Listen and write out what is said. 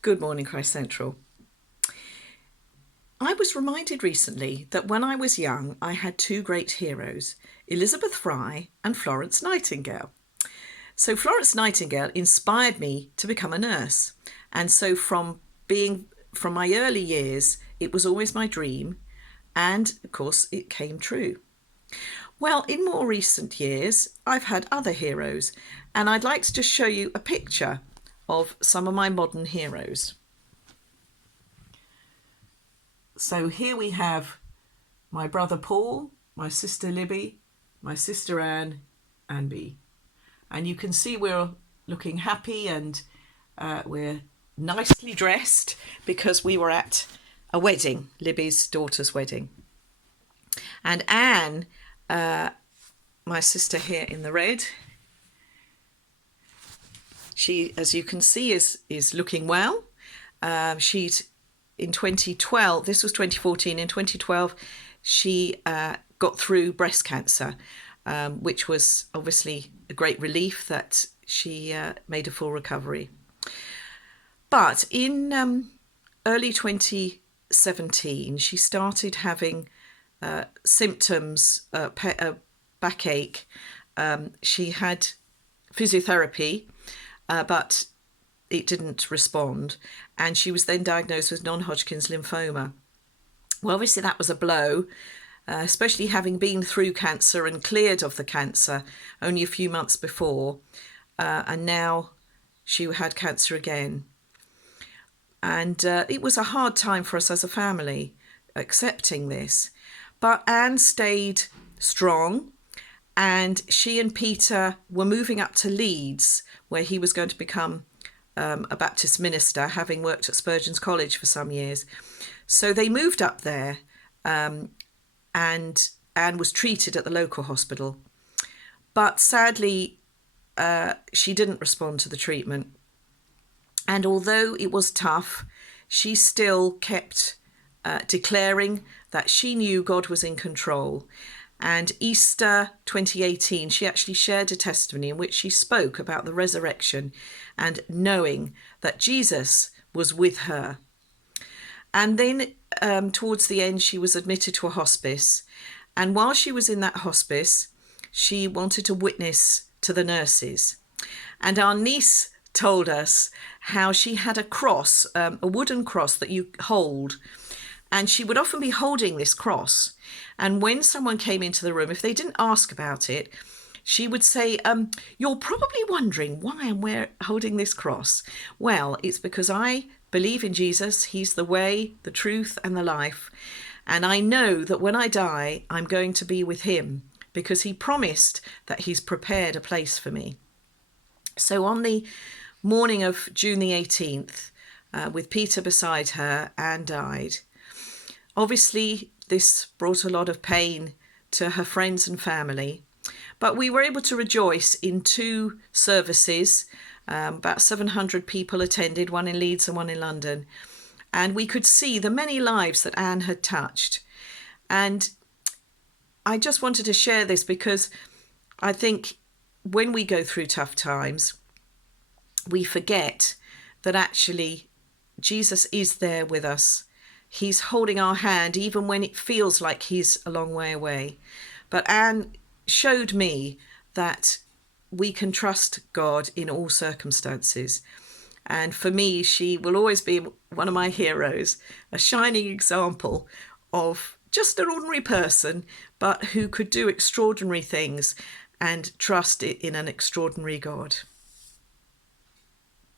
Good morning, Christ Central. I was reminded recently that when I was young, I had two great heroes, Elizabeth Fry and Florence Nightingale. So Florence Nightingale inspired me to become a nurse. And so from my early years, it was always my dream. And of course, it came true. Well, in more recent years, I've had other heroes, and I'd like to just show you a picture of some of my modern heroes. So here we have my brother Paul, my sister Libby, my sister Anne, and me. And you can see we're looking happy and we're nicely dressed because we were at a wedding, Libby's daughter's wedding. And Anne, my sister here in the red, she, as you can see, is looking well. She's in 2012, this was 2014, in 2012, she got through breast cancer, which was obviously a great relief that she made a full recovery. But in early 2017, she started having symptoms, backache. She had physiotherapy, but it didn't respond, and she was then diagnosed with non-Hodgkin's lymphoma. Well, obviously that was a blow, especially having been through cancer and cleared of the cancer only a few months before, and now she had cancer again. And it was a hard time for us as a family accepting this, but Anne stayed strong, and she and Peter were moving up to Leeds, where he was going to become a Baptist minister, having worked at Spurgeon's College for some years. So they moved up there, and Anne was treated at the local hospital. But sadly, she didn't respond to the treatment. And although it was tough, she still kept declaring that she knew God was in control. And Easter 2018, she actually shared a testimony in which she spoke about the resurrection and knowing that Jesus was with her. And then towards the end, she was admitted to a hospice. And while she was in that hospice, she wanted to witness to the nurses. And our niece told us how she had a cross, a wooden cross that you hold. And she would often be holding this cross. And when someone came into the room, if they didn't ask about it, she would say, you're probably wondering why I'm holding this cross. Well, it's because I believe in Jesus. He's the way, the truth, and the life. And I know that when I die, I'm going to be with him because he promised that he's prepared a place for me. So on the morning of June the 18th, with Peter beside her, Anne died. Obviously, this brought a lot of pain to her friends and family, but we were able to rejoice in two services. About 700 people attended, one in Leeds and one in London, and we could see the many lives that Anne had touched. And I just wanted to share this because I think when we go through tough times, we forget that actually Jesus is there with us. He's holding our hand even when it feels like he's a long way away. But Anne showed me that we can trust God in all circumstances. And for me, she will always be one of my heroes, a shining example of just an ordinary person, but who could do extraordinary things and trust in an extraordinary God.